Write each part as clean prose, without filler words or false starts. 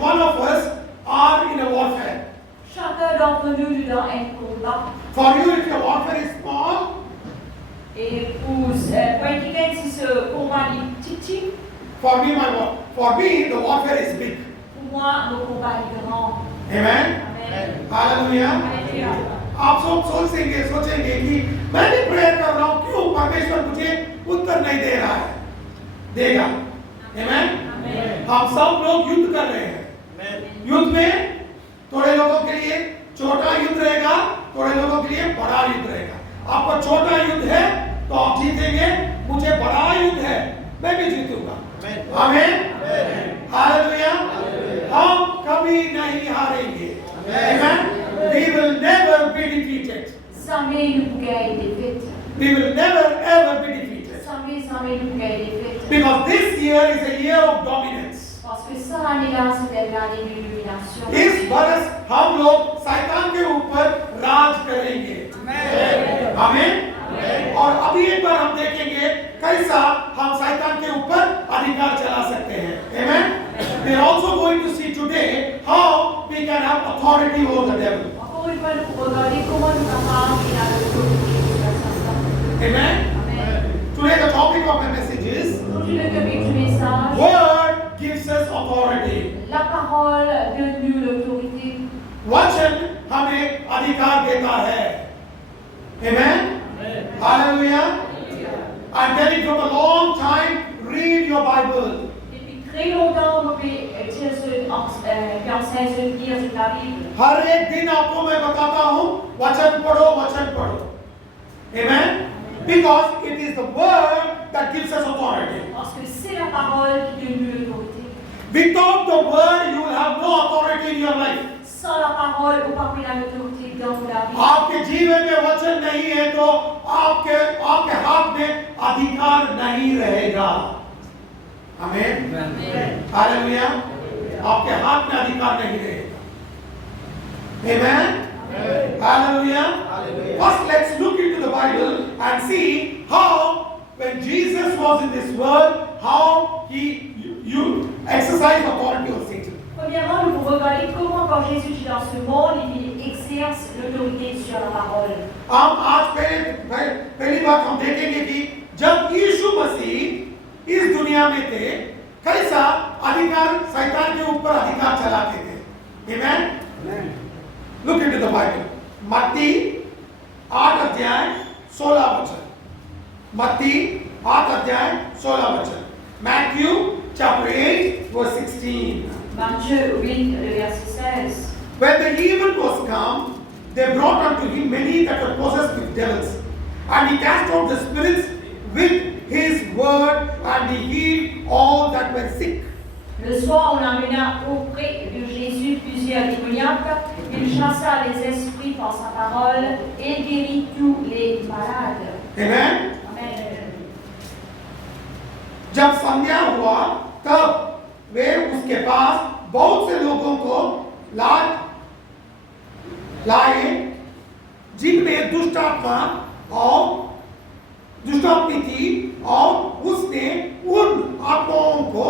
one of us are in a warfare. Chacun d'entre nous est dans un combat. For you, if your warfare is small, Et pour quelqu'un, si ce combat est petit, for me, the warfare is big. pour moi, le combat est grand. Amen. Amen. Hallelujah. Alléluia. आप सब सोचेंगे कि मैं भी prayer कर रहा हूँ, क्यों परमेश्वर मुझे उत्तर नहीं दे रहा है? देगा। Amen. Amen. हम सब लोग युद्ध कर रहे हैं। युद्ध में थोड़े लोगों के लिए छोटा युद्ध रहेगा, थोड़े लोगों के लिए बड़ा युद्ध रहेगा। आपका छोटा युद्ध है तो आप जीतेंगे, मुझे बड़ा युद्ध है, मैं भी जीतूंगा। आमीन। हालेलुया। हम कभी नहीं हारेंगे। Amen. We will never be defeated. Jamais nous pourrons défaite. We will never ever be defeated. Jamais nous pourrons défaite. Because this year is a year of dominance. Parce que cette année-là, c'est l'année de domination. इस बरस हम लोग शैतान के ऊपर राज करेंगे। आमीन। और अभी एक बार हम देखेंगे कैसा हम शैतान के ऊपर अधिकार चला सकते हैं। Amen. We are also going to see today how we can have authority over the devil. Encore une fois, nous pourrons regarder comment nous avons l'autorité sur Satan. Amen. Amen. Today the topic of my message is Aujourd'hui, le topic du message, Word gives us authority. la parole donne nous l'autorité. वचन हमें अधिकार देता है। Amen. Hallelujah. I'm telling you from a long time, read your Bible. Depuis très longtemps, on peut enseigne ce qui est sur la Bible. हर एक दिन आपको मैं बताता हूँ वचन पढ़ो, वचन पढ़ो। Amen. Because it is the word that gives us authority. Parce que c'est la parole qui donne nous l'autorité. Without the word, you will have no authority in your life. Sans la parole, on ne peut pas l'autorité dans la vie. आपके जीवन में वचन नहीं है तो आपके हाथ में अधिकार नहीं रहेगा। आमीन। हालेलुया। आपके हाथ में अधिकार नहीं रहेगा। Amen. Hallelujah. First, let's look into the Bible and see how, when Jesus was in this world, how you exercise authority over Satan. Premièrement, nous pouvons regarder comment, quand Jésus est dans ce monde, il exerce l'autorité sur la parole. हम आज पहली बात हम देखेंगे कि जब यीशु मसीह इस दुनिया में थे, कैसा अधिकार शैतान के ऊपर अधिकार चलाते थे। Amen. Look into the Bible. मत्ती 8 अध्याय 16 वचन। मत्ती 8 अध्याय 16 वचन। Matthew chapter 8 verse 16. Matthieu 8, le verset 16. When the even was come, they brought unto him many that were possessed with devils, and he cast out the spirits with his word, and he healed all that were sick. Le soir, on amena auprès de Jésus plusieurs démoniaques. Il chassa les esprits par sa parole et guérit tous les malades. Amen. Amen. जब संध्या हुआ तब वे उसके पास बहुत से लोगों को लाए जिनमें दुष्ट आत्मा थी और उसने उन आत्माओं को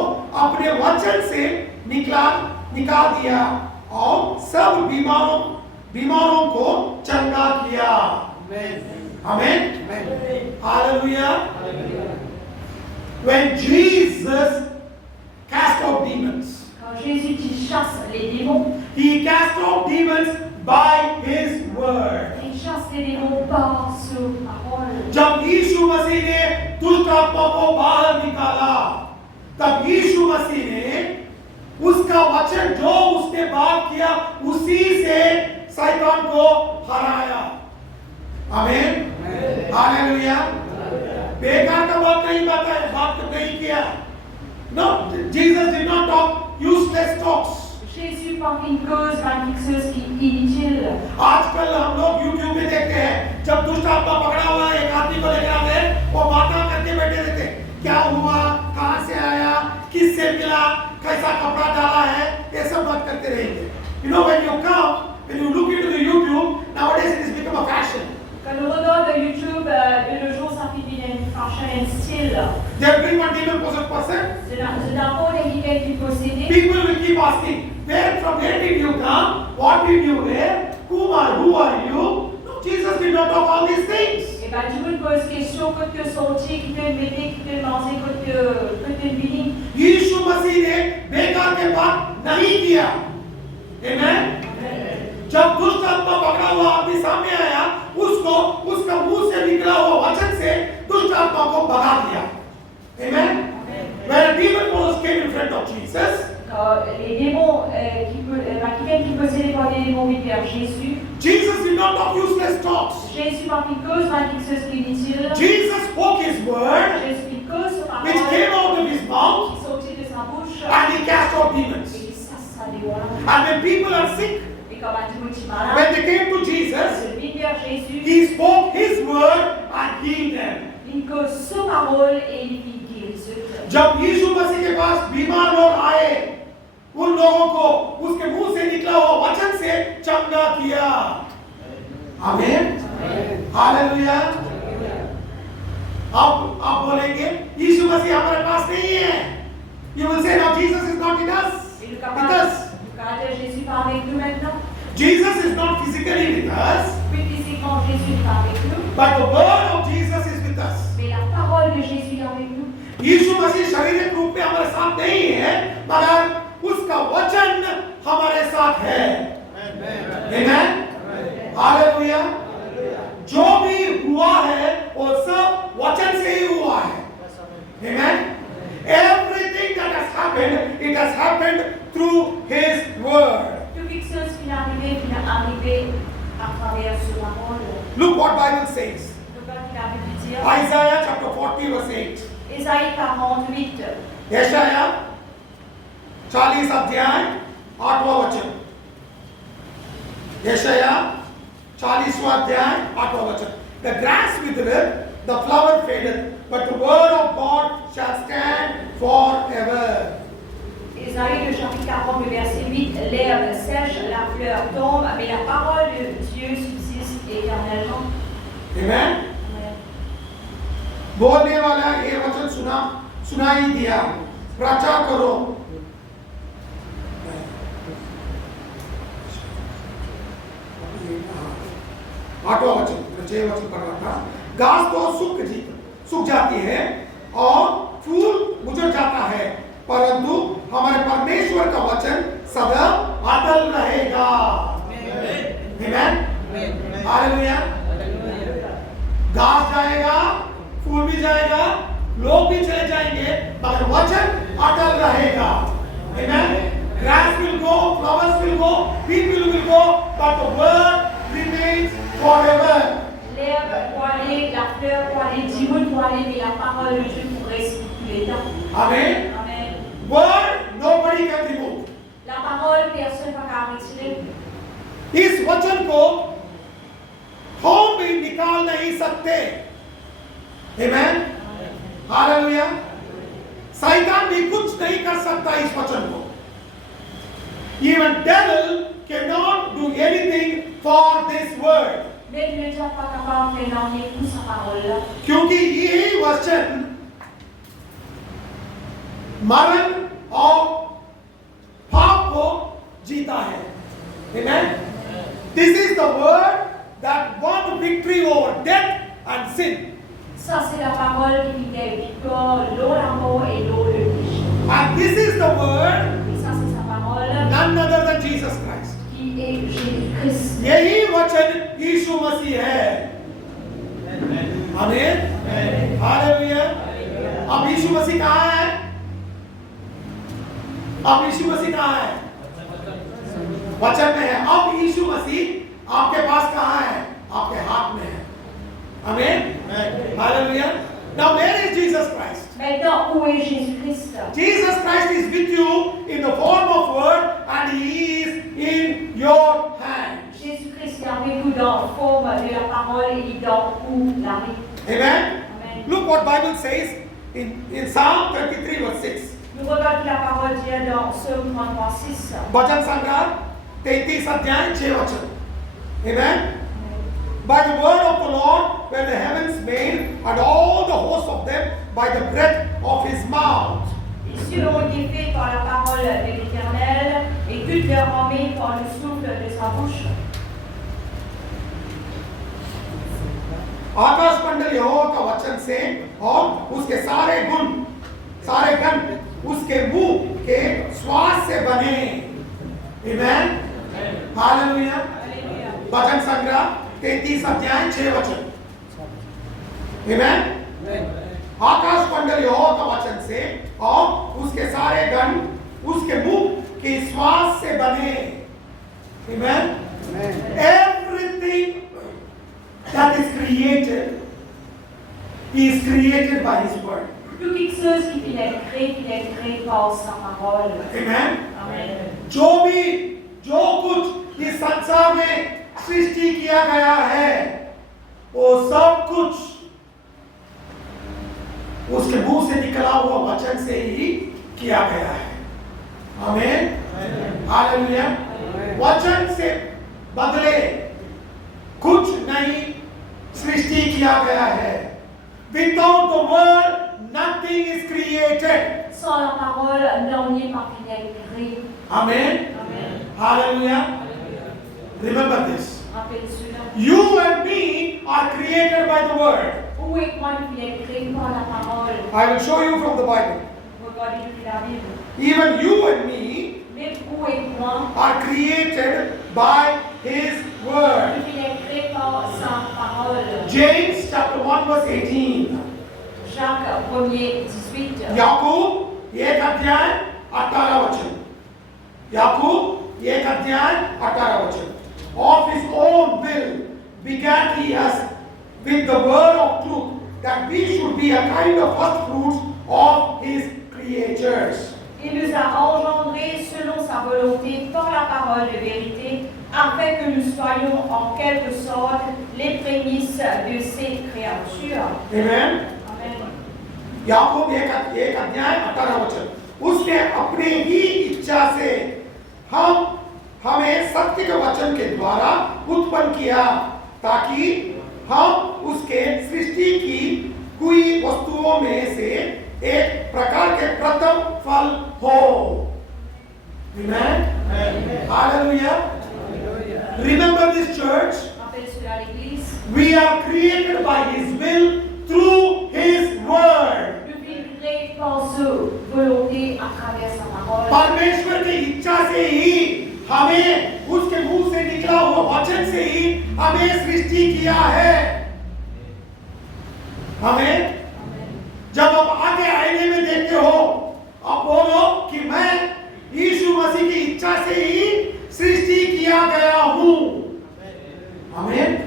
अपने वचन से निकाल दिया और सब बीमारों को चंगा किया। आमीन। Hallelujah. When Jesus cast out demons, Quand Jésus qui chasse les démons, he cast out demons by his word. il chasse les démons par sa parole. जब यीशु मसीह ने दुष्ट आत्मा को बाहर निकाला, तब यीशु मसीह ने उसका वचन जो उसने बात किया उसी से शैतान को हराया। आमीन। हालेलुया। बेकार का बात नहीं किया। No, Jesus did not talk useless talks. Jésus parle une cause, pas quelque chose qui est inutile. आजकल हम लोग YouTube में देखते हैं, जब दुष्ट आत्मा पकड़ा हुआ एक आदमी को लेकर आते हैं, वो बातें करके बैठे रहते हैं। क्या हुआ, कहाँ से आया, किससे मिला, कैसा कपड़ा डाला है, ये सब बात करते रहेंगे। You know, when you look into the YouTube, nowadays it has become a fashion. Quand on regarde YouTube, de nos jours, ça fait une fashion, un style. They bring one demon possessed person. C'est d'abord quelqu'un qui est possédé. People will keep keep asking, from where did you come? What did you wear? Who are you? No, Jesus did not talk all these things. Et bien, tu me poses question, que te sortir, qui te mettre, qui te manger, que te venir. यीशु मसीह ने बेकार के बात नहीं किया। Amen? जब दुष्ट आत्मा पकड़ा हुआ आदमी सामने आया, उसका मुंह से निकला हुआ वचन से दुष्ट आत्मा को भगा दिया। Amen? When a demon was came in front of Jesus, les démons qui viennent qui possédaient par des démons vers Jésus. Jesus did not talk useless talks. Jésus par quelque chose, par quelque chose qui est inutile. Jesus spoke his word, Jésus dit que ce parole which came out of his mouth, qui sortit de sa bouche. and he cast out demons. Et ça dévoile. And when people are sick, Et quand un démon est malade, when they came to Jesus, ils viennent vers Jésus. he spoke his word and healed them. Il dit que ce parole et il dit guérisseur. जब यीशु मसीह के पास बीमार लोग आए, उन लोगों को उसके मुंह से निकला हुआ वचन से चंगा किया। आमीन, हालेलुया। आप बोलेंगे यीशु मसीह हमारे पास नहीं है। You will say now Jesus is not in us. Et le With us. caractère de Jésus pas avec nous maintenant. Jesus is not physically with us, Plus physiquement, Jésus n'est pas avec nous. but the word of Jesus is with us. Mais la parole de Jésus est avec nous. यीशु मसीह शारीरिक रूप में हमारे साथ नहीं है, मगर उसका वचन हमारे साथ है। आमीन, हालेलुया। जो भी हुआ है वो सब वचन से ही हुआ है। आमीन। Everything that has happened, it has happened through His word. Toute chose qui est arrivé à travers ce parole. Look what Bible says. Donc, il a pu dire. Isaiah chapter 40 verse 8. Ésaïe 48. यशाया 40 अध्याय 8वां वचन। यशाया 40वां अध्याय 8वां वचन। The grass withereth, the flower fadeth, but the word of God shall stand forever. Ésaïe, le chapitre 40, le verset 8, l'herbe sèche, la fleur tombe, mais la parole de Dieu subsiste éternellement. Amen. बोलने वाला ये वचन सुनाई दिया, प्रचार करो। आठवां वचन, 6 वचन पढ़ रहा था। घास तो सूख जाती है और फूल मुरझा जाता है, परंतु हमारे परमेश्वर का वचन सदा अटल रहेगा। आमीन, हालेलुया। घास जाएगा, फूल भी जाएगा, लोग भी चले जाएंगे, मगर वचन अटल रहेगा। Amen. Grass will go, flowers will go, people will go, but the word remains forever. L'herbe pour aller, la fleur pour aller, Dieu pour aller, mais la parole de Dieu pour rester tous les temps. Amen. Amen. Word nobody can remove. La parole, personne ne va retirer. इस वचन को हम भी निकाल नहीं सकते। Amen. Hallelujah. शैतान भी कुछ नहीं कर सकता इस वचन को। Even devil cannot do anything for this word. Mais Dieu n'est pas capable de faire rien pour sa parole. क्योंकि यही वचन मरण और पाप को जीता है। Amen. This is the word that won victory over death and sin. Ça, c'est la parole qui est victoire, l'eau, la mort et l'eau, le péché. And this is the word Et ça, c'est sa parole none other than Jesus Christ. qui est Jésus-Christ. यही वचन यीशु मसीह है। आमीन, hallelujah. अब यीशु मसीह कहाँ है? अब यीशु मसीह कहाँ है? वचन में है। अब यीशु मसीह आपके पास कहाँ है? आपके हाथ में है। आमीन, hallelujah. Now where is Jesus Christ? Maintenant, où est Jésus-Christ? Jesus Christ is with you in the form of word and he is in your hand. Jésus-Christ est avec nous dans la forme de la parole et il est dans où la vie. Amen. Amen. Look what Bible says in Psalm 33 verse 6. Nous regardons la parole de Dieu dans Psaume 33, 6. भजन संग्रह 33 अध्याय 6 वचन। Amen. By the word of the Lord were the heavens made, and all the hosts of them by the breath of his mouth. Ceux ont été faits par la parole de l'Éternel et toute leur armée par le souffle de sa bouche. आकाश मंडल यहोवा का वचन से और उसके सारे गण उसके मुंह के श्वास से बने। आमेन, हालेलुया। वचन संग्रह 33 अध्याय 6 वचन। आमेन। आकाश मंडल यहोवा का वचन से और उसके सारे गण उसके मुंह के श्वास से बने। आमेन। Everything that is created is created by His word. Toute quelque chose qu'il a créé par sa parole. Amen. Amen. जो कुछ इस संसार में सृष्टि किया गया है वो सब कुछ उसके मुंह से निकला हुआ वचन से ही किया गया है। आमीन, हालेलुया। वचन से बदले कुछ नहीं सृष्टि किया गया है। Without the word, nothing is created. Sans la parole, non n'est pas créé. Amen. Amen. Hallelujah. Remember this. Rappelez cela. You and me are created by the word. Où est moi qui est créé par la parole? I will show you from the Bible. Regardez depuis la Bible. Even you and me Mais où est moi? are created by His word. Il est créé par sa parole. James chapter 1 verse 18. Jacques 1er 18. याकूब 1 अध्याय 18 वचन। याकूब 1 अध्याय 18 वचन। Of his own will begat he us with the word of truth, that we should be a kind of first fruits of his creatures. Il nous a engendrés selon sa volonté par la parole de vérité, afin que nous soyons en quelque sorte les prémices de ses créatures. Amen. Amen. याकूब 1 अध्याय 18 वचन। उसने अपने ही इच्छा से हमें सत्य के वचन के द्वारा उत्पन्न किया, ताकि हम उसके सृष्टि की हुई वस्तुओं में से एक प्रकार के प्रथम फल हो। Amen. Hallelujah. Remember this church. Rappelle cela à l'Église. We are created by His will through His word. Nous sommes créés par sa volonté à travers sa parole. परमेश्वर की इच्छा से ही हमें उसके मुंह से निकला हुआ वचन से ही हमें सृष्टि किया है। हमें जब आप आगे आईने में देखते हो, आप बोलो कि मैं यीशु मसीह की इच्छा से ही सृष्टि किया गया हूँ। आमीन।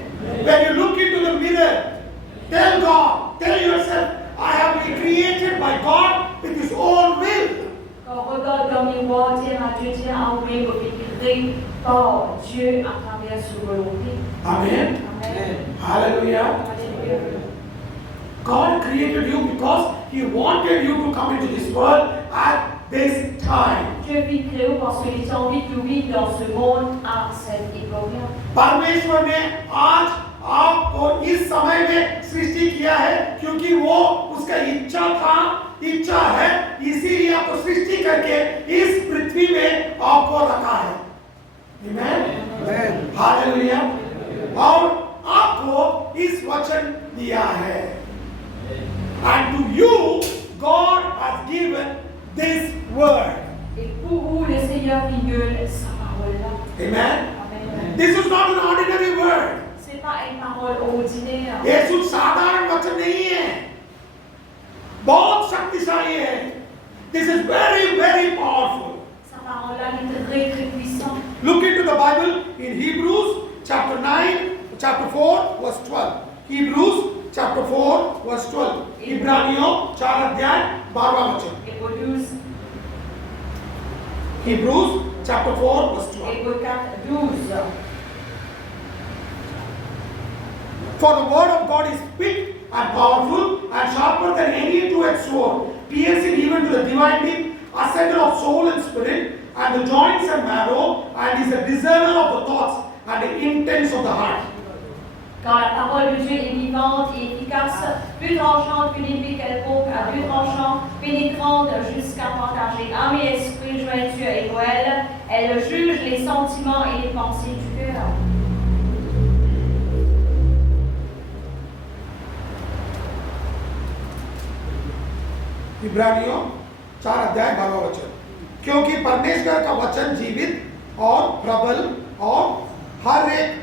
When you look into the mirror, tell God, tell yourself, I have been created by God with His own will. Quand on regarde dans le miroir, dire à Dieu, dire à vous-même, vous êtes créés par Dieu à travers sa volonté. Amen. Amen. Hallelujah. Alléluia. God created you because He wanted you to come into this world at this time. Dieu vit créé parce qu'il a envie de vivre dans ce monde à cette époque-là. परमेश्वर ने आज आपको इस समय में सृष्टि किया है क्योंकि वो उसका इच्छा है, इसीलिए आपको सृष्टि करके इस पृथ्वी में आपको रखा है। आमेन, हालेलुया। और आपको इस वचन दिया है। And to you God has given this word. Et pour vous, le Seigneur vignole sa parole-là. Amen. Amen. This is not an ordinary word. C'est pas une parole ordinaire. ये कुछ साधारण वचन नहीं है, बहुत शक्तिशाली है। This is very, very powerful. Sa parole-là est très, très puissante. Look into the Bible in Hebrews chapter 4 verse 12. Hebrews chapter 4 verse 12. इब्रानियों 4 अध्याय 12वां वचन। Hébreux 12. Hebrews chapter 4 verse 12. Hébreux 4, 12. For the word of God is quick and powerful and sharper than any two-edged sword, piercing even to the dividing asunder of soul and spirit, and the joints and marrow, and is a discerner of the thoughts and the intents of the heart. Quand la parole de Dieu est vivante et efficace, plus tranchante qu'une épée quelconque, à deux tranchants, pénétrante jusqu'à partager âme et esprit, jointure et moelle, elle juge les sentiments et les pensées du cœur. इब्रानियों 4 अध्याय 12 वचन, क्योंकि परमेश्वर का वचन जीवित और प्रबल और हर एक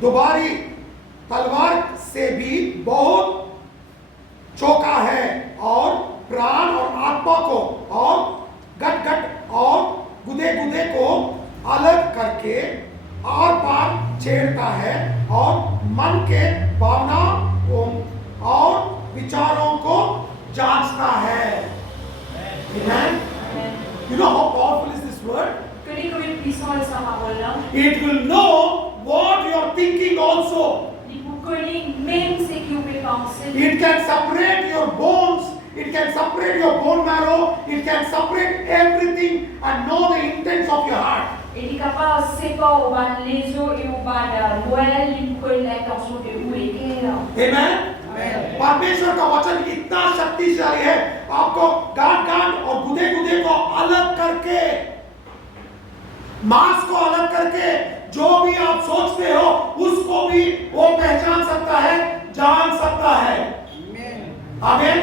दुबारी तलवार से भी बहुत चौका है और प्राण और आत्मा को और गट और गुदे गुदे को अलग करके आर पार छेड़ता है और मन के भावनाओं और विचारों को जांचता है। Amen. You know how powerful is this word? Connais comme est puissant est sa parole là. It will know what you are thinking also. Il vous connaît même ce que vous pouvez penser. It can separate your bones. It can separate your bone marrow. It can separate everything and know the intents of your heart. Il est capable de séparer au bas les os et au bas de moelle. Il connaît l'intention de vous et cœur. Amen. परमेश्वर का वचन इतना शक्तिशाली है, आपको गांठ और गुदे गुदे को अलग करके, मांस को अलग करके, जो भी आप सोचते हो उसको भी वो पहचान सकता है, जान सकता है। आमीन।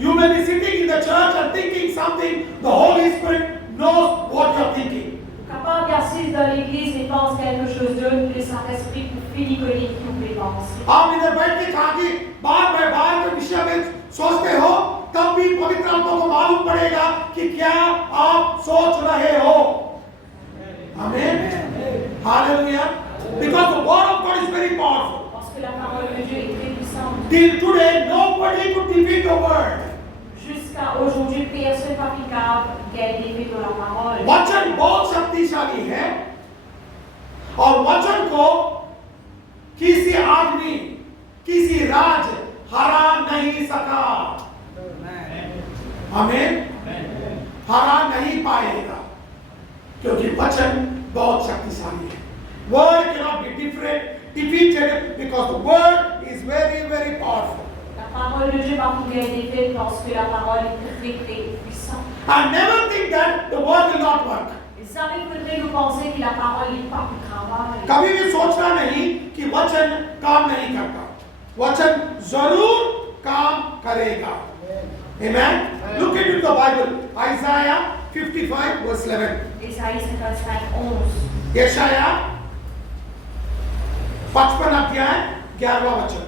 You may be sitting in the church and thinking something, the Holy Spirit knows what you are thinking. Capable d'assis dans l'église et pense quelque chose d'autre, le Saint-Esprit pour finir connaître ce que vous pouvez penser. आप इधर बैठ के खाकी बार के विषय में सोचते हो, तब भी पवित्र आत्मा को मालूम पड़ेगा कि क्या आप सोच रहे हो। आमीन। Hallelujah. Because the word of God is very powerful. Parce que la parole de Dieu est très puissante. Till today, nobody could defeat the word. Jusqu'à aujourd'hui, personne n'est pas capable de gagner de la parole. वचन बहुत शक्तिशाली है और वचन को किसी आदमी, किसी राज हरा नहीं सका। आमीन। हरा नहीं पाएगा, क्योंकि वचन बहुत शक्तिशाली है। Word cannot be defeated because the word is very, very powerful. La parole de Dieu va pouvoir être défaite parce que la parole est très, très puissante. And never think that the word will not work. Et ça faudrait nous penser que la parole n'est pas pour travail. कभी भी सोचना नहीं कि वचन काम नहीं करता, वचन जरूर काम करेगा। Amen. Look into the Bible. Isaiah 55 verse 11. Ésaïe 55:11. यशाया 55 अध्याय 11वां वचन।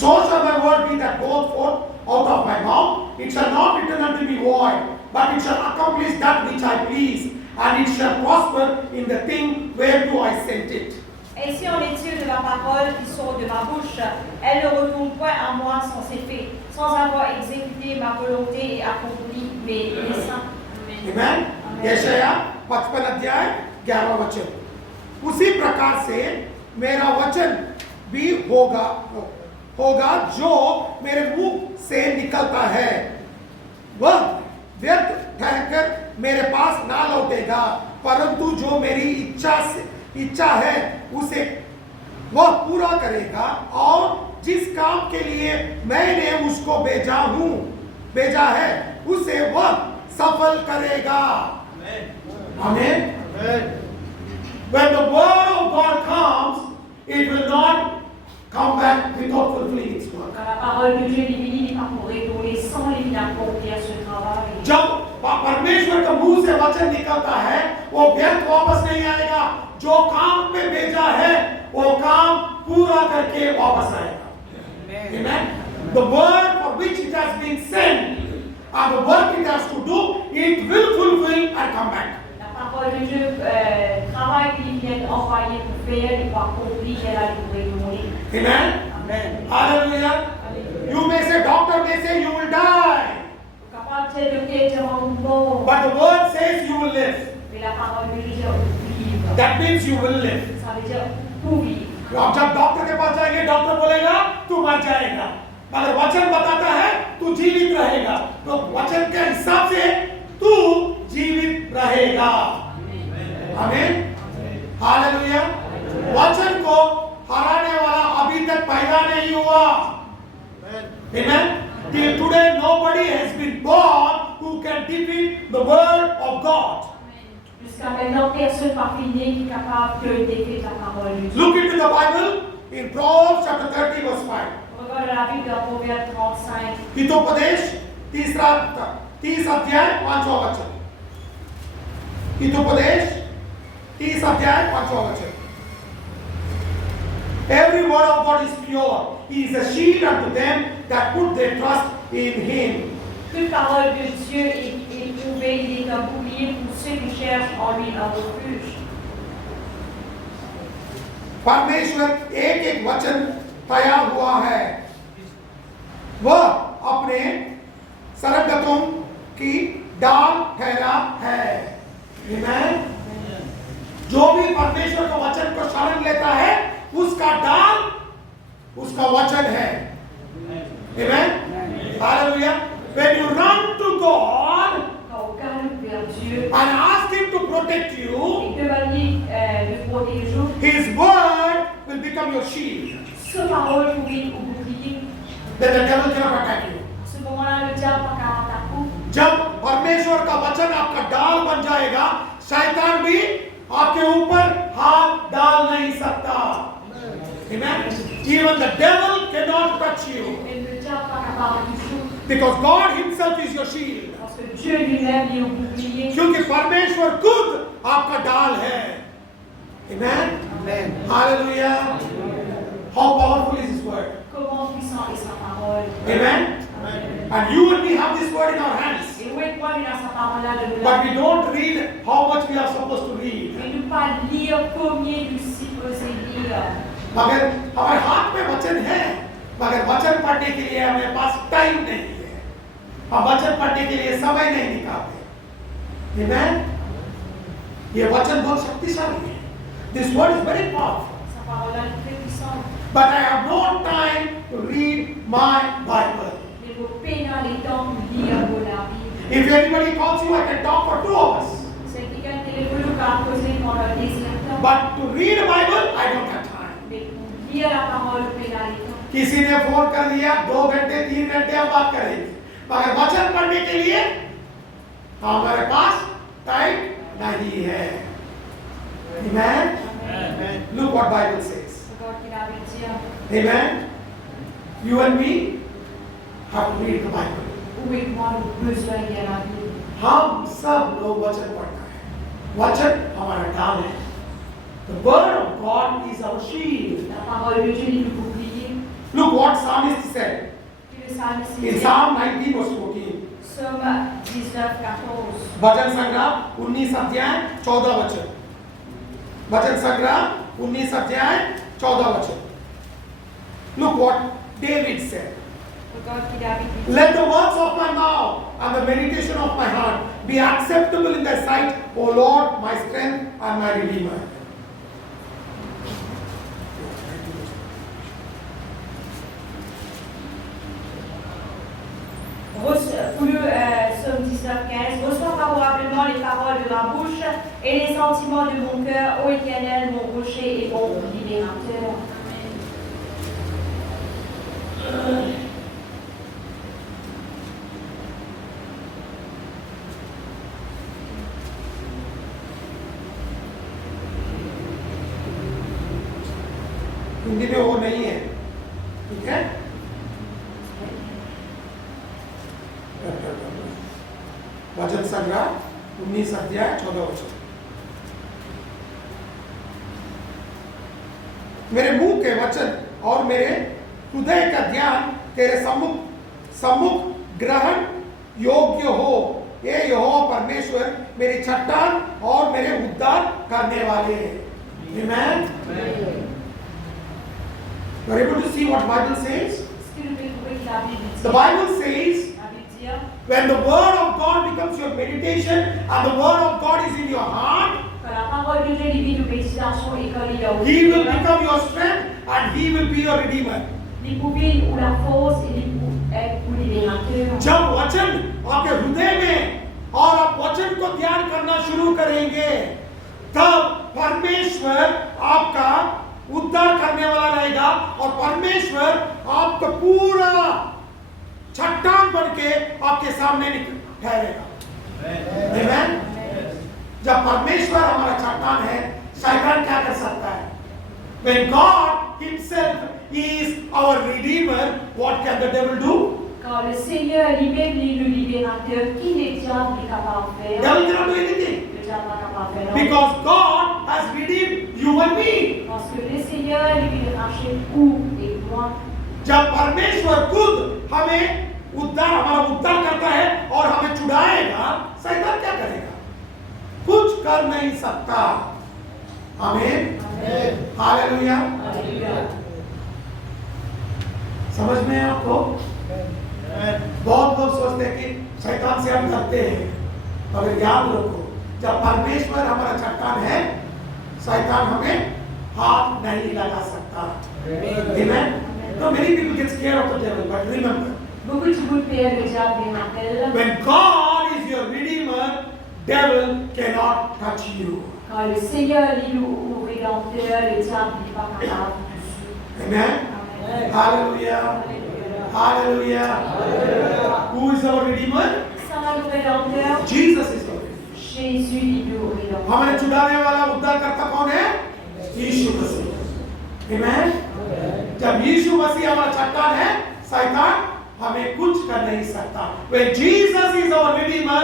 So shall my word be that goeth forth out of my mouth. It shall not return unto me void, but it shall accomplish that which I please, and it shall prosper in the thing whereto I sent it. Ainsi en est-il de la parole qui sort de ma bouche. Elle ne retourne point à moi sans effet, sans avoir exécuté ma volonté et accompli mes desseins. Amen. यशाया 55 अध्याय 11वां वचन। उसी प्रकार से मेरा वचन भी होगा जो मेरे मुंह से निकलता है, वह व्यर्थ ठहरकर मेरे पास ना लौटेगा, परंतु जो मेरी इच्छा है उसे वह पूरा करेगा और जिस काम के लिए मैंने उसको भेजा है उसे वह सफल करेगा। आमीन। When the word of God comes, it will not come back without fulfilling its work. Quand la parole de Dieu n'est pas pour retourner sans les accomplir ce travail. जब परमेश्वर का मुंह से वचन निकलता है, वो व्यर्थ वापस नहीं आएगा। जो काम पे भेजा है, वो काम पूरा करके वापस आएगा। Amen. The word for which it has been sent and the work it has to do, it will fulfill and come back. La parole de Dieu travaille qu'il vient envoyer pour faire et pour accomplir, elle a pour retourner. Amen. Amen. Hallelujah. You may say, doctor may say you will die. Capable de docteur te mort. But the word says you will live. Mais la parole de Dieu dit vivre. That means you will live. Ça veut dire pour vivre. अब जब doctor के पास जाएंगे, doctor बोलेगा तू मर जाएगा, मगर वचन बताता है तू जीवित रहेगा। तो वचन के हिसाब से तू जीवित रहेगा। आमीन, हालेलुया। वचन को हराने वाला अभी तक पैदा नहीं हुआ। Amen. Till today nobody has been born who can defeat the word of God. Jusqu'à maintenant, personne n'a fini qui est capable de défier la parole de Dieu. Look into the Bible in Proverbs chapter 30 verse 5. Regarde la Bible dans Proverbe 35. Hitopadesha 30 अध्याय 5वां वचन। हितोपदेश 30 अध्याय 5वां वचन। Every word of God is pure. He is a shield unto them that put their trust in Him. Toute parole de Dieu est éprouvée, il est un bouclier pour ceux qui cherchent en lui un refuge. परमेश्वर एक एक वचन तैयार हुआ है, वह अपने सरगतों की डाल ठहरा है। Amen? जो भी परमेश्वर के वचन को शरण लेता है उसका डाल उसका वचन है। Amen? Hallelujah. When you run to God Quand on garde vers Dieu and ask Him to protect you, et demande de protéger, His word will become your shield. sa parole pour être au bouclier. Then the devil cannot attack you. À ce moment-là, le diable n'a qu'à attaquer. जब परमेश्वर का वचन आपका डाल बन जाएगा, शैतान भी आपके ऊपर हाथ डाल नहीं सकता। Amen? Even the devil cannot touch you Et le diable n'a qu'à parler du jour. because God Himself is your shield. Parce que Dieu lui-même est au bouclier. क्योंकि परमेश्वर खुद आपका डाल है। Amen? Hallelujah. How powerful is His word? Comment puissant est sa parole. Amen? And you and me have this word in our hands. Et où est toi, il a sa parole-là de nous. But we don't read how much we are supposed to read. Mais ne pas lire combien nous supposons lire. मगर हमारे हाथ में वचन है, मगर वचन पढ़ने के लिए हमारे पास टाइम नहीं है, हम वचन पढ़ने के लिए समय नहीं निकालते। Amen? ये वचन बहुत शक्तिशाली है। This word is very powerful. Sa parole-là est très puissante. But I have no time to read my Bible. Mais vos pénales les temps pour lire vos la Bible. If anybody calls you, I can talk for 2 hours. C'est quelqu'un téléphone ou qu'à poser pendant des temps. But to read a Bible, I don't have time. Mais pour lire la parole, pénale les temps. किसी ने phone कर दिया 2 घंटे 3 घंटे हम बात करेंगे, मगर वचन पढ़ने के लिए हमारे पास टाइम नहीं है। Amen? Amen. Look what Bible says. Regarde qu'il a envie de dire. Amen? You and me have to read the Bible. Où est moi le besoin de lire la Bible? हम सब लोग वचन पढ़ना है, वचन हमारा डाल है। The word of God is our shield. La parole de Dieu est le bouclier. Look what Psalmist said Puis le psalme in 6. Psalm 19 verse 14. Somme 19-14. भजन संग्रह 19 अध्याय 14 वचन। भजन संग्रह 19 अध्याय 14 वचन। Look what David said. Regarde qu'il a envie de dire. Let the words of my mouth and the meditation of my heart be acceptable in thy sight, O Lord, my strength and my redeemer. Pour le Somme 19-15, reçois favorablement les paroles de ma bouche et les sentiments de mon cœur, ô Éternel, mon rocher et mon libérateur. Hindi में वो नहीं है, ठीक है? वचन संग्रह 19 अध्याय 14 वचन। मेरे मुंह के वचन और मेरे हृदय का ध्यान तेरे सम्मुख ग्रहण योग्य हो, ये यहोवा परमेश्वर मेरी चट्टान और मेरे उद्धार करने वाले। Amen? You are able to see what Bible says? Est-ce que nous pouvons trouver que la Bible dit? The Bible says, La Bible dit, when the word of God becomes your meditation and the word of God is in your heart, quand la parole de Dieu est de méditation et quand il est au He will become your strength and He will be your redeemer. l'épouvantail ou la force et l'épouvantail ou libérateur. जब वचन आपके हृदय में और आप वचन को को ध्यान करना शुरू करेंगे, तब परमेश्वर आपका उद्धार करने वाला रहेगा और परमेश्वर आपका पूरा चट्टान बन के आपके सामने ठहरेगा। आमीन। जब परमेश्वर हमारा चट्टान है, शैतान क्या कर सकता है? When God Himself is our Redeemer, what can the devil do? Quand le Seigneur lui-même est le libérateur, qui le diable est capable de faire? Devil cannot do anything. Le diable n'est pas capable de faire. Because God has redeemed you and me. Parce que le Seigneur lui rachète vous et moi. जब परमेश्वर खुद हमें हमारा उद्धार करता है और हमें छुड़ाएगा, शैतान क्या करेगा? कुछ कर नहीं सकता। आमीन। हालेलुया। समझ में है आपको? बहुत लोग सोचते हैं कि शैतान से हम डरते हैं, मगर याद रखो, जब परमेश्वर हमारा चट्टान है, शैतान हमें हाथ नहीं लगा सकता। Amen. So many people get scared of the devil, but remember, beaucoup de monde perd le diable et m'appelle. when God is your redeemer, devil cannot touch you. Quand le Seigneur est au rédempteur, le diable n'est pas capable dessus. Amen. Hallelujah. Hallelujah. Who is our redeemer? Sans le rédempteur, Jesus is our redeemer. Jésus est au rédempteur. हमें छुड़ाने वाला उद्धार करता कौन है? यीशु मसीह। Amen. जब यीशु मसीह हमारा चट्टान है, शैतान हमें कुछ कर नहीं सकता। When Jesus is our redeemer,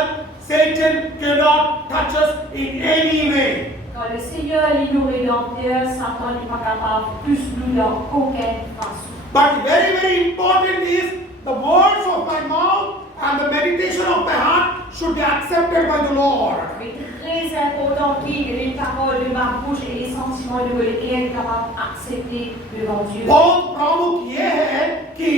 Satan cannot touch us in any way. Quand le Seigneur est au rédempteur, Satan n'est pas capable de plus nous dans aucune façon. But very, very important is the words of my mouth and the meditation of my heart should be accepted by the Lord. Mais très important que les paroles de ma bouche et les sentiments de mon cœur soient capables d'accepter devant Dieu. बहुत प्रमुख ये है कि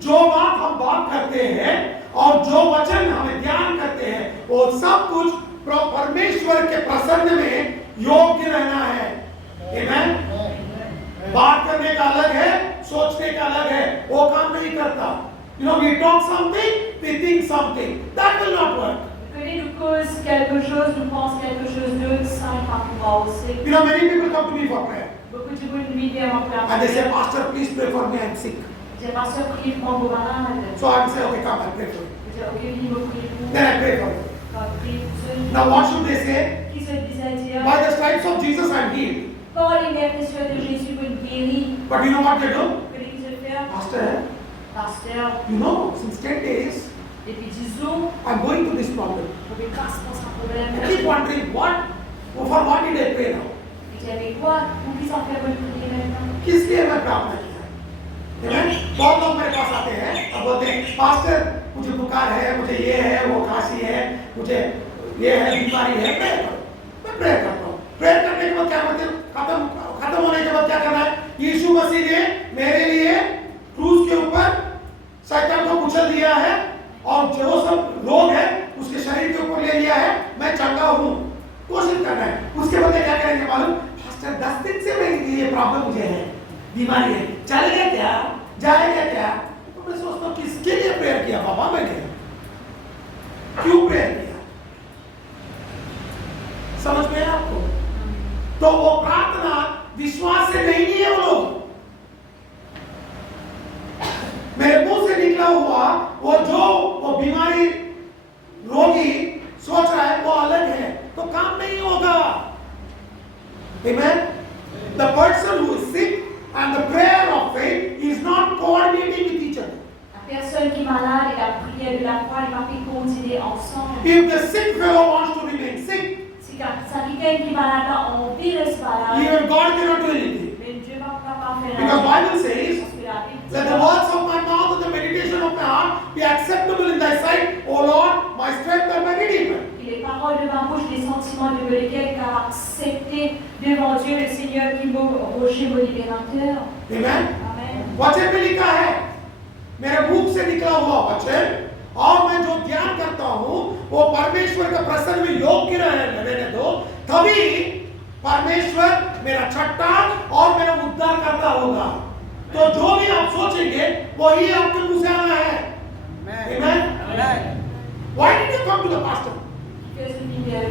जो बात हम बात करते हैं और जो वचन हमें ध्यान करते हैं, वो सब कुछ परमेश्वर के प्रसन्न में योग्य रहना है। आमीन। बात करने का अलग है, सोचने का अलग है, वो काम नहीं करता। You know, we talk something, we think something. That will not work. Nous cause quelque chose, nous pense quelque chose d'autre, ça ne va pas aussi. You know, many people come to me for prayer. Beaucoup de monde viennent à mon place. And they say, Pastor, please pray for me, I'm sick. J'ai pas surpris pour mon malade. So I will say, okay, come, I'll pray for you. J'ai ok, viens me prier pour. Then I pray for you. Quand prie pour ceux Now what should they say? qui se disent dire. By the stripes of Jesus I'm healed. Par les merveilles de Jésus, vous guéris. But you know what they do? Que qu'ils se faire? Pastor, Pasteur, you know, since 10 days, depuis 10 jours, I'm going through this problem. on me casse pour ce problème. I keep wondering, for what did I pray now? Et tu avais quoi? Vous qui s'en fait bonne prière maintenant? किस लिए मैं प्रार्थना किया? Amen? बहुत लोग मेरे पास आते हैं और बोलते हैं, पास्टर मुझे बुखार है, मुझे ये है, वो खांसी है, मुझे ये है, बीमारी है, प्रेयर करो। मैं प्रेयर करता हूँ। प्रेयर करने के बाद क्या करते हैं? खत्म होने के बाद क्या करना है? यीशु मसीह ने मेरे लिए क्रूस के ऊपर शैतान को कुचल दिया है और जो सब रोग है उसके शरीर के ऊपर ले लिया है, मैं चंगा हूँ। कोशिश करना है। उसके बाद क्या करेंगे मालूम? पास्टर 10 दिन से मेरी ये प्रॉब्लम मुझे है, बीमारी है, चलेगा क्या, जाएगा क्या? तो मैं सोचता हूँ किसके लिए प्रेयर किया बाबा मैंने, क्यों प्रेयर किया? समझ में आपको? तो वो प्रार्थना विश्वास से नहीं है वो लोग। मेरे मुंह से निकला हुआ वो बीमारी रोगी सोच रहा है वो अलग है, तो काम नहीं होगा। Amen? The person who is sick and the prayer of faith is not coordinating with each other. La personne qui est malade et la prière de la foi, ils vont pas continuer ensemble. If the sick fellow wants to remain sick, Si quelqu'un qui est malade a envie de se malade, even God cannot do anything. mais Dieu va pas faire Because Bible says, Parce que la Bible dit, let the words of my mouth and the meditation of my heart be acceptable in thy sight, O Lord, my strength and my redeemer. que les paroles de ma bouche, les sentiments de mon cœur, car accepter devant Dieu le Seigneur qui m'a rocher mon libérateur. Amen? Amen. वचन में लिखा है, मेरे मुख से निकला हुआ वचन और मैं जो ध्यान करता हूँ वो परमेश्वर के प्रसन्न में योग्य रहने दो, तभी परमेश्वर मेरा चट्टान और मेरा उद्धार करता होगा। तो जो भी आप सोचेंगे वही आपके मुंह से आना है। Amen? Why did you come to the pastor? Que ce libère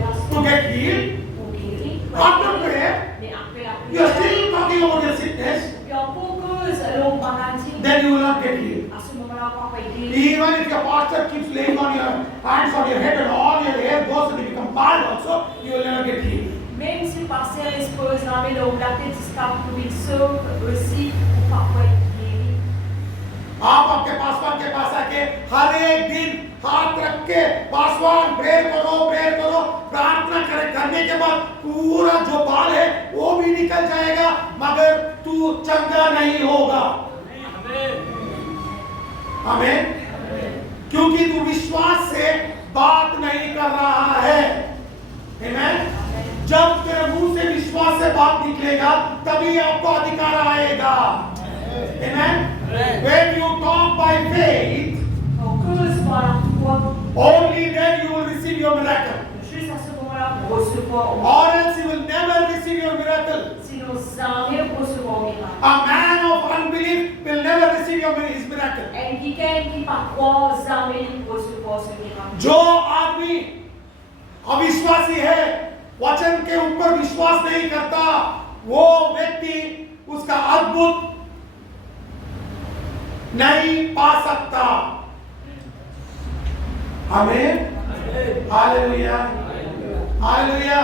guéri. Even if your pastor keeps laying on your hands on your head and all your hair goes and you become bald also, you will never get healed. Même si le pasteur expose la main au lac de discap pour il sauve aussi pour parfois être guéri. आप आपके पासवान के पास आके हर एक दिन हाथ रख के Paswan prayer करो प्रार्थना करने के बाद पूरा जो बाल है वो भी निकल जाएगा मगर तू चंगा नहीं होगा। आमीन। क्योंकि तू विश्वास से बात नहीं कर रहा है। आमीन। जब तेरे मुंह से विश्वास से बात निकलेगा तभी आपको अधिकार आएगा। Amen. When you talk by faith, only then you will receive your miracle. Juste à ce moment-là, pour recevoir Or else you will never receive your miracle. sinon jamais pour recevoir au miracle. A man of unbelief will never receive his miracle. Quelqu'un qui par croire jamais pour recevoir ce miracle. जो आदमी अविश्वासी है, वचन के ऊपर विश्वास नहीं करता, वो व्यक्ति उसका अद्भुत नहीं पा सकता। आमीन। हालेलुया। हालेलुया।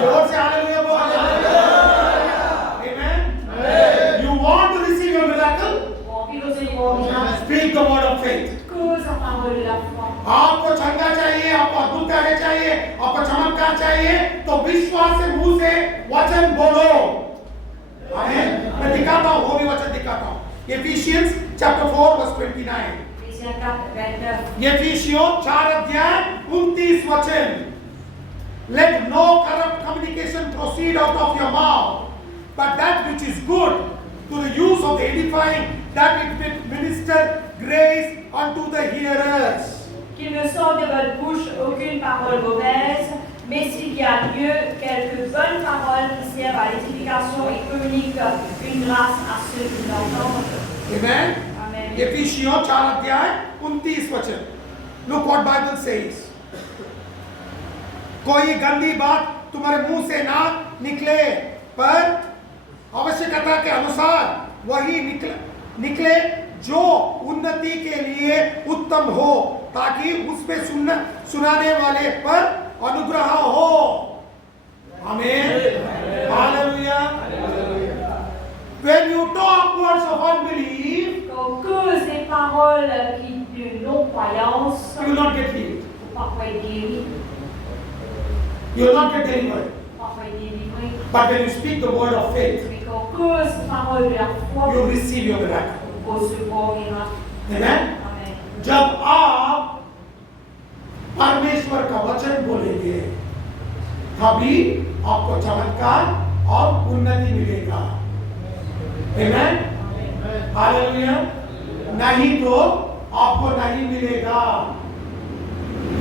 जोर से हालेलुया बोलो। Amen. You want to receive your miracle? Speak the word of faith. आपको चंगा चाहिए, आपको अद्भुत कार्य चाहिए, आपको चमत्कार चाहिए, तो विश्वास से मुंह से वचन बोलो। आमीन। मैं दिखाता हूँ, वो भी वचन दिखाता हूँ। Ephesians chapter 4 verse 29. Ephesians 4 अध्याय 29 वचन. Let no corrupt communication proceed out of your mouth, but that which is good to the use of the edifying, that it may minister grace unto the hearers. Qu'il ne sorte de votre bouche aucune parole mauvaise, mais s'il y a lieu, quelques bonnes paroles qui servent à l'édification et communiquent une grâce à ceux qui l'entendent. Amen. Amen. Ephesians 4 अध्याय 29 वचन. Look what Bible says. कोई गंदी बात तुम्हारे मुंह से ना निकले, पर आवश्यकता के अनुसार वही निकले जो उन्नति के लिए उत्तम हो, ताकि उसमें सुनाने वाले पर अनुग्रह हो। आमीन। Hallelujah. When you talk words of unbelief, Qu'on cause des paroles de non-croyance, you will not get healed. parfois être guéri, You will not get delivered. parfois être délivré. But when you speak the word of faith, Mais qu'on cause des paroles de la foi, you receive your miracle. pour recevoir au miracle. Amen. Amen. जब आप परमेश्वर का वचन बोलेंगे, तभी आपको चमत्कार और उन्नति मिलेगा। Amen. हालेलुया। नहीं तो आपको नहीं मिलेगा।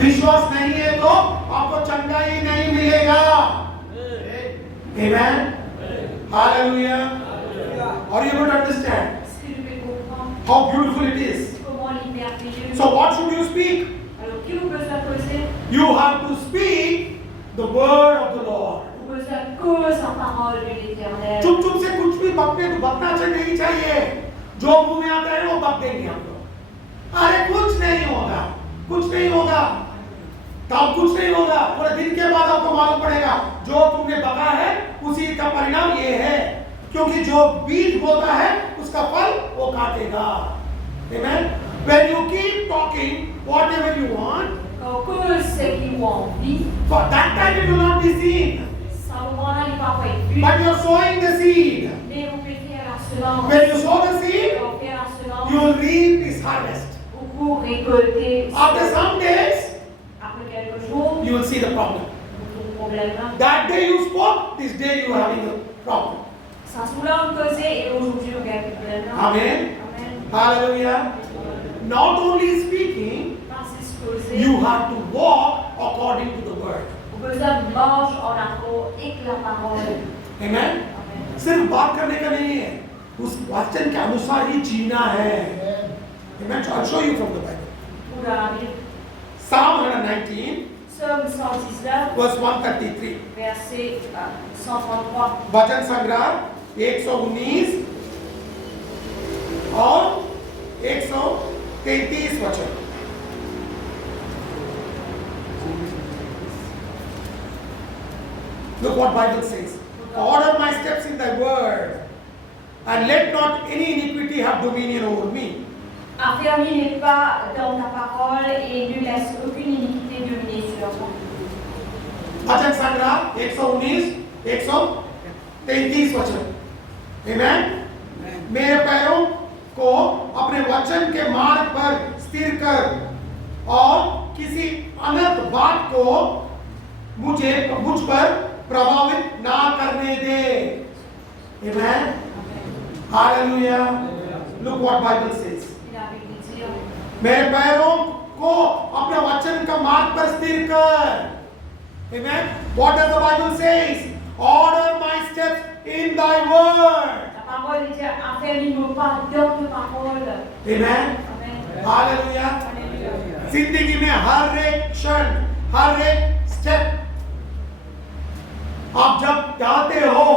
विश्वास नहीं है तो आपको चंगाई नहीं मिलेगा। Amen. Hallelujah. Are you able to understand Est-ce que je peux comprendre how beautiful it is? comment il est merveilleux? So what should you speak? Alors, qui vous besoin de causer? You have to speak the word of the Lord. Vous besoin de cause en parole de l'Éternel. चुप चुप से कुछ भी बकना नहीं चाहिए। जो मुंह में आता है वो बक देंगे हम लोग। अरे कुछ नहीं होगा, कुछ नहीं होगा, तब कुछ नहीं होगा। पूरे दिन के बाद आपको मालूम पड़ेगा जो तुमने बका है उसी का परिणाम ये है, क्योंकि जो बीज बोता है उसका फल वो काटेगा। Amen. When you keep talking whatever you want, Qu'on cause ce qui vous envie, for that time it will not be seen, ça au moment-là, il va pas être vu. but you are sowing the seed. Mais vous pouvez faire la semence. When you sow the seed, Vous faire la semence. you will reap this harvest. Vous récoltez. After some days, Après quelques jours, you will see the problem. votre problème-là. That day you spoke, this day you are having a problem. Ça se voulait en causer et aujourd'hui, on gagne le problème-là. Amen. Amen. Hallelujah. Not only speaking, Pas se causer. you have to walk according to the word. Vous besoin de marche en accord avec la parole. Amen. Amen. सिर्फ बात करने का नहीं है, उस वचन के अनुसार ही जीना है। Amen. So I'll show you from the Bible. Ou dans la Bible. Psalm 119, Psaume 119, verse 133. verset 133. वचन संग्रह 119 और 133 33 वचन। Look what Bible says. Order my steps in thy word, and let not any iniquity have dominion over me. Affermis mes pas dans ta parole et ne laisse aucune iniquité dominer sur moi. वचन संग्रह 119 133 वचन। Amen? मेरे पैरों को अपने वचन के मार्ग पर स्थिर कर और किसी अनर्थ बात को मुझ पर प्रभावित ना करने दे। Amen? Hallelujah. Look what Bible says. मेरे पैरों को अपने वचन का मार्ग पर स्थिर कर। Amen. What does the Bible says? Order my steps in thy word. La parole dit affermis mes pas dans ta parole. Amen. Amen. Hallelujah. Alléluia. जिंदगी में हर एक क्षण, हर एक स्टेप आप जब जाते हो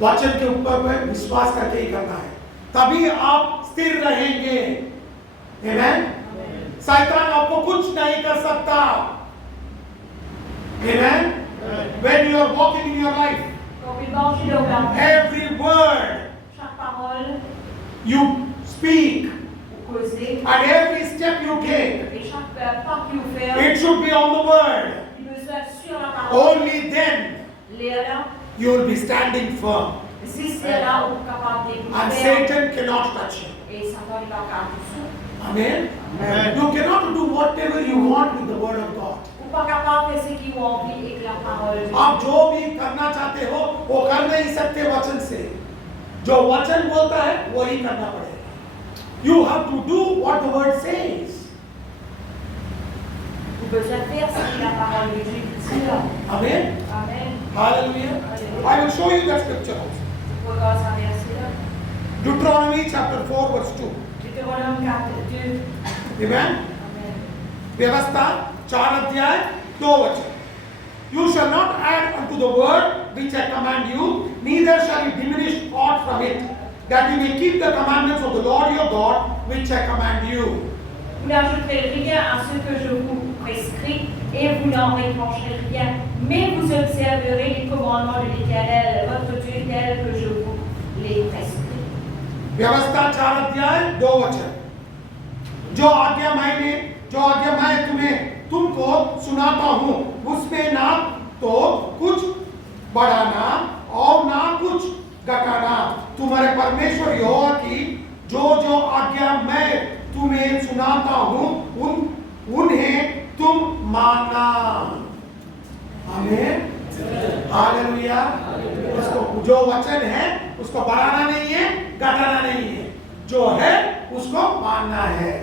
वचन के ऊपर में विश्वास करके ही करना है, तभी आप स्थिर रहेंगे। Amen. शैतान आपको कुछ नहीं कर सकता। Amen. When you are walking in your life, Quand vous marchez dans la vie, every word chaque parole, you speak vous causez, and every step you take, et chaque pas que vous faites, it should be on the word. il besoin sur la parole. Only then Là, you will be standing firm si c'est là où vous êtes capable de and faire, Satan cannot touch you. et Satan n'est pas capable de ça. Amen. You cannot do whatever you want with the word of God. Vous n'êtes pas capable de faire ce qui vous envie avec la parole de Dieu. आप जो भी करना चाहते हो वो कर नहीं सकते वचन से। जो वचन बोलता है वही करना पड़ेगा। You have to do what the word says. Vous devez faire ce que la parole de Dieu dit. Amen. Amen. Hallelujah. I will show you that scripture also. Vous pouvez voir ça verset-là. Deuteronomy chapter 4 verse 2. Deutéronome 4, 2. Amen. Amen. व्यवस्था 4 अध्याय 2 वचन। You shall not add unto the word which I command you, neither shall you diminish aught from it, that you may keep the commandments of the Lord your God, which I command you. Vous n'ajouterez rien à ce que je vous prescris, et vous n'en retrancherez rien, mais vous observerez les commandements de l'Éternel, votre Dieu, tel que je vous les prescris. व्यवस्था 4 अध्याय 2 वचन। जो आज्ञा मैं तुमको सुनाता हूँ, उसमें ना तो कुछ बढ़ाना और ना कुछ घटाना, तुम्हारे परमेश्वर यहोवा की जो आज्ञा मैं तुम्हें सुनाता हूँ उन्हें तुम मानना। आमीन। हालेलुया। उसको जो वचन है उसको बढ़ाना नहीं है, घटाना नहीं है, जो है उसको मानना है।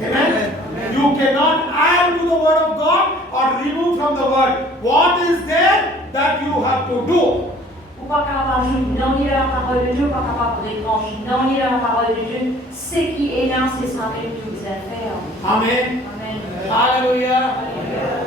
Amen. You cannot add to the word of God or remove from the word. What is there that you have to do? Ou pas capable d'ajouter, non, il est la parole de Dieu, pas capable de retrancher, non, il est la parole de Dieu, ce qui est là, c'est ça même que vous allez faire. Amen. Amen. Hallelujah.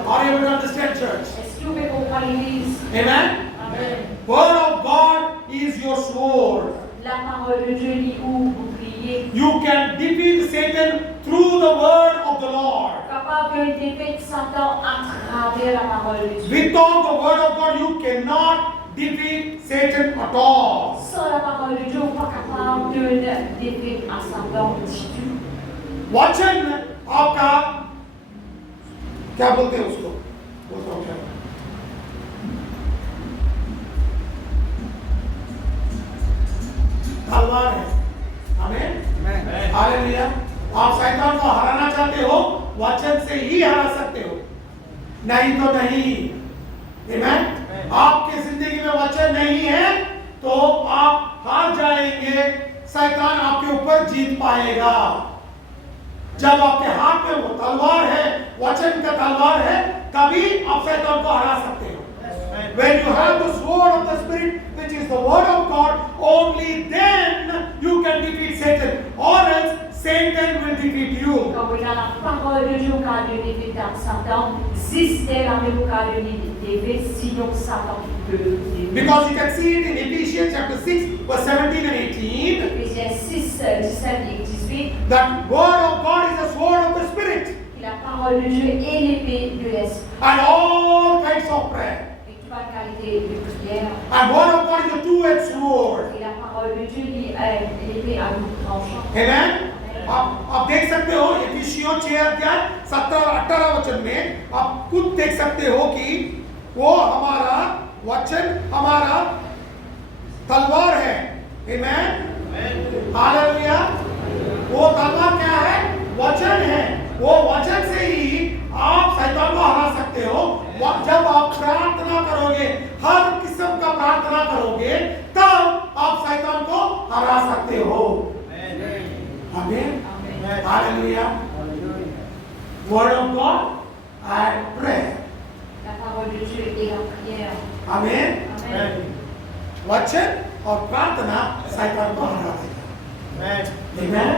Are you able to understand, church? Est-ce que vous pouvez comprendre l'Église? Amen. Amen. Word of God is your sword. La parole de Dieu lit où vous priez. You can defeat Satan through the word of the Lord. Capable de défaire Satan à travers la parole de Dieu. Without the word of God, you cannot defeat Satan at all. Sans la parole de Dieu, vous n'êtes pas capable de défaire à Satan du tout. वचन आपका क्या बोलते हैं उसको? बोलता हूँ क्या? तलवार है। आमीन। हालेलुया। आप शैतान को हराना चाहते हो, वचन से ही हरा सकते हो, नहीं तो नहीं। आमीन। आपके जिंदगी में वचन नहीं है तो आप हार जाएंगे, शैतान आपके ऊपर जीत पाएगा। जब आपके हाथ में वो तलवार है, वचन का तलवार है, तभी आप शैतान को हरा सकते हो। When you have the sword of the Spirit, which is the word of God, only then you can defeat Satan, or else Satan will defeat you. Quand vous avez la parole de Dieu, quand Dieu défait Satan, si c'est la même quand Dieu défait, sinon Satan peut défaire. Because you can see it in Ephesians chapter 6, verse 17 and 18. Éphésiens 6, 17 et 18. l'esprit. That word of God is the sword of the Spirit. Et la parole de Dieu est l'épée de l'esprit. And all kinds of prayer. Et toute la qualité de prière. And word of God is a two-edged sword. Et la parole de Dieu est l'épée à double tranchant. Amen. आप देख सकते हो इफिसियों 6 अध्याय 17-18 वचन में आप खुद देख सकते हो कि वो हमारा वचन हमारा तलवार है। आमेन। हालेलुया। वो तलवार क्या है? वचन है। वो वचन से ही आप शैतान को हरा सकते हो। जब आप प्रार्थना करोगे, हर किस्म का प्रार्थना करोगे, तब आप शैतान को हरा सकते हो। आमेन। Hallelujah. Word of God and prayer. La parole de Dieu et la prière. Amen. Amen. वचन और प्रार्थना शैतान को हरा देगा। Amen.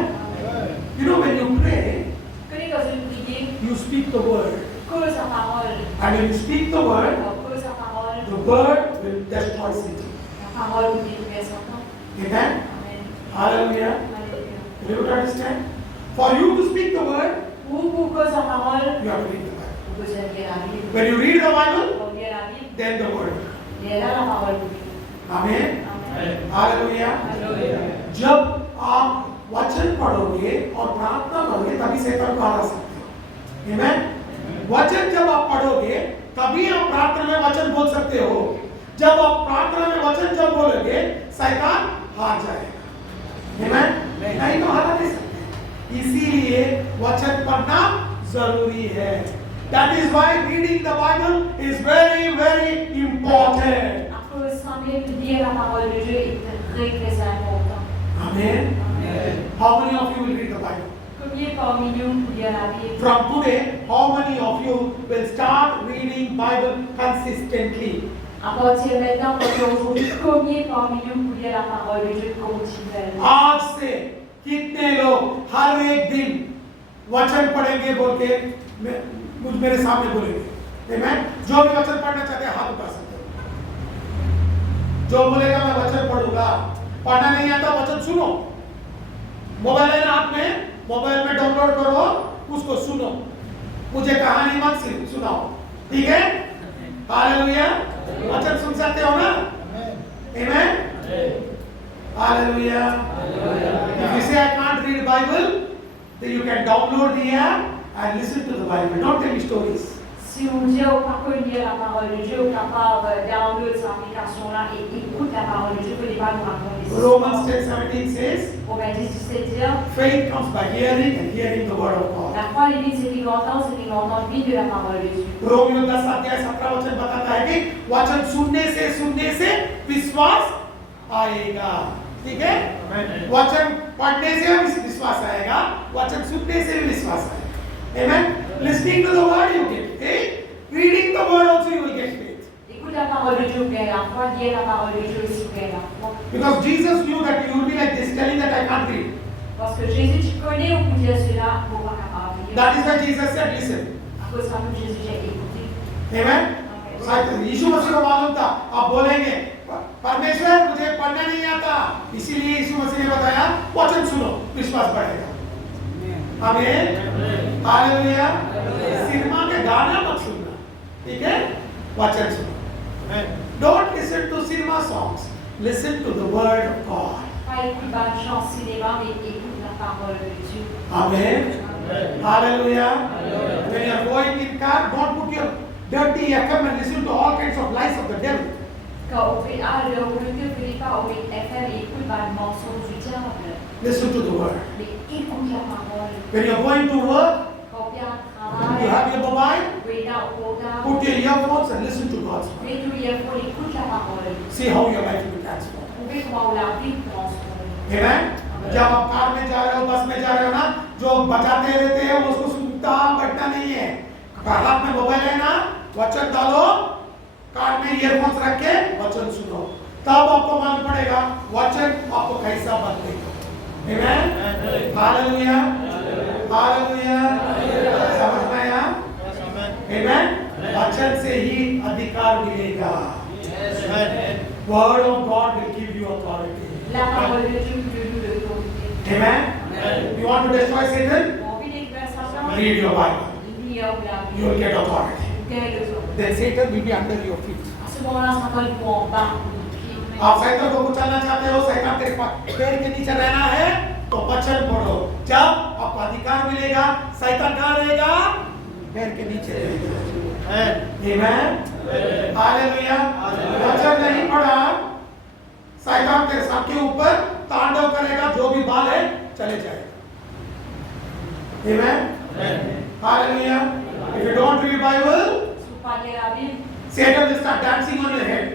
You know when you pray, Connais dans une prière, you speak the word. cause la parole. And when you speak the word, Cause la parole. the word will destroy Satan. La parole vous détruit Satan. Amen. Amen. Hallelujah. Alléluia. Do you understand? For you to speak the word, Ou pour cause la parole, you have to read the Bible. vous besoin de lire la Bible. When you read the Bible, Pour lire la Bible, then the word. lire la parole de Dieu. Amen. Amen. Hallelujah. Alléluia. जब आप वचन पढ़ोगे और प्रार्थना करोगे तभी शैतान को हरा सकते हो। Amen. वचन जब आप पढ़ोगे तभी आप प्रार्थना में वचन बोल सकते हो। जब आप प्रार्थना में वचन जब बोलोगे शैतान हार जाएगा। Amen. नहीं तो हरा नहीं सकते। इसीलिए वचन पढ़ना जरूरी है। That is why reading the Bible is very, very important. À cause de lire la parole de Dieu est très très important. Amen. How many of you will read the Bible? Combien parmi nous pour lire la Bible? From today, how many of you will start reading Bible consistently? À partir de maintenant, aujourd'hui, combien parmi nous pour lire la parole de Dieu continuellement? आज से कितने लोग हर एक दिन वचन पढ़ेंगे बोल के मुझ मेरे सामने बोलेंगे? Amen. जो भी वचन पढ़ना चाहते हैं हाथ उठा सकते हो। जो बोलेगा मैं वचन पढ़ूंगा, पढ़ना नहीं आता वचन सुनो। मोबाइल है ना हाथ में, मोबाइल में डाउनलोड करो, उसको सुनो। मुझे कहानी मत सुनाओ, ठीक है? हालेलुया। वचन सुन सकते हो ना? Amen. Hallelujah. If you say I can't read Bible, then you can download the app and listen to the Bible. Don't tell me stories. Si on dit au pas lire la parole de Dieu, au capable download cette application-là et écoute la parole de Dieu, que les pas nous raconter. Romans 10:17 says, Romains 10:17 dit, faith comes by hearing and hearing the word of God. la foi divine, c'est qu'il entend vite de la parole de Dieu. Romeo 10 अध्याय 17 वचन बताता है कि वचन सुनने से विश्वास आएगा। ठीक है? वचन पढ़ने से विश्वास आएगा, वचन सुनने से भी विश्वास आएगा। Amen. Listening to the word you get faith. Reading the word also you will get faith. Écoute la parole de Dieu, gagne la foi, lire la parole de Dieu aussi, gagne la foi. Because Jesus knew that you will be like this, telling that I can't read. Parce que Jésus, tu connais ou pour dire cela, pour pas capable de lire. That is why Jesus said, listen. À cause de Jésus, j'ai écouté. Amen. यीशु मसीह को मालूम था आप बोलेंगे परमेश्वर मुझे पढ़ना नहीं आता, इसीलिए यीशु मसीह ने बताया वचन सुनो, विश्वास बढ़ेगा। आमीन। हालेलुया। सिनेमा के गाना मत सुनना, ठीक है? वचन सुनो। Don't listen to cinema songs. Listen to the word of God. Pas écoute bonne chance cinéma, mais écoute la parole de Dieu. Amen. Hallelujah. When you are going in car, don't put your dirty FM and listen to all kinds of lies of the devil. Quand on fait le Bluetooth, ne pas au FM et écoute bonne mensonge du diable. Listen to the word. Mais écoute la parole. When you are going to work, Quand bien you have your mobile, oui, là, au put your earphones and listen to God's word. mais tout il faut écoute la parole. See how your life will be transformed. Vous pouvez comment la vie transforme. Amen. जब आप car में जा रहे हो, बस में जा रहे हो ना, जो बजाते रहते हैं उसको सुनता बैठना नहीं है। हाथ में मोबाइल है ना, वचन डालो, कार में ईयरफोन्स रख के वचन सुनो, तब आपको मालूम पड़ेगा वचन आपको कैसा बदलेगा। Amen. हालेलुया। हालेलुया। समझ में आया? Amen. वचन से ही अधिकार मिलेगा। Word of God will give you authority. La parole de Dieu peut nous le donner. Amen. You want to destroy Satan? Mau biết détruire Satan? Read your Bible. Lis la You Bible. will get authority. Quelle raison? Then Satan will be under your feet. À ce moment-là, Satan est en bas de nos pieds. आप शैतान को कुचलना चाहते हो, शैतान तेरे पैर के नीचे रहना है, तो वचन पढ़ो। जब आपको अधिकार मिलेगा, शैतान कहाँ रहेगा? पैर के नीचे रहेगा। आमेन। हालेलुया। वचन नहीं पढ़ा, शैतान तेरे सबके ऊपर तांडव करेगा, जो भी बाल है चले जाएगा। आमेन। Hallelujah. If you don't read Bible, Si vous parlez la Bible, Satan will start dancing on your head.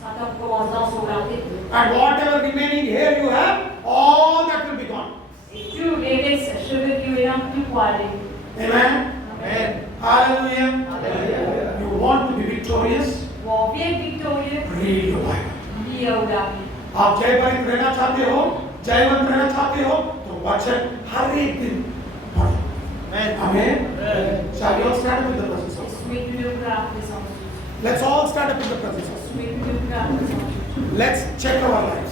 Satan commence dans son tête. And whatever remaining hair you have, all that will be gone. Et tous les restes cheveux qui ont tout poilé. Amen. Amen. Hallelujah. Hallelujah. You want to be victorious? Ou en bien victorieux, Read your Bible. lis la Bible. आप जयवंत रहना चाहते हो, जयवंत रहना चाहते हो, तो वचन हर एक दिन पढ़ो। Amen. Shall we all stand up in the presence of God? Soumettez-le à la présence de Dieu. Let's all stand up in the presence of God. Soumettez-le à la présence de Dieu. Let's check our lives.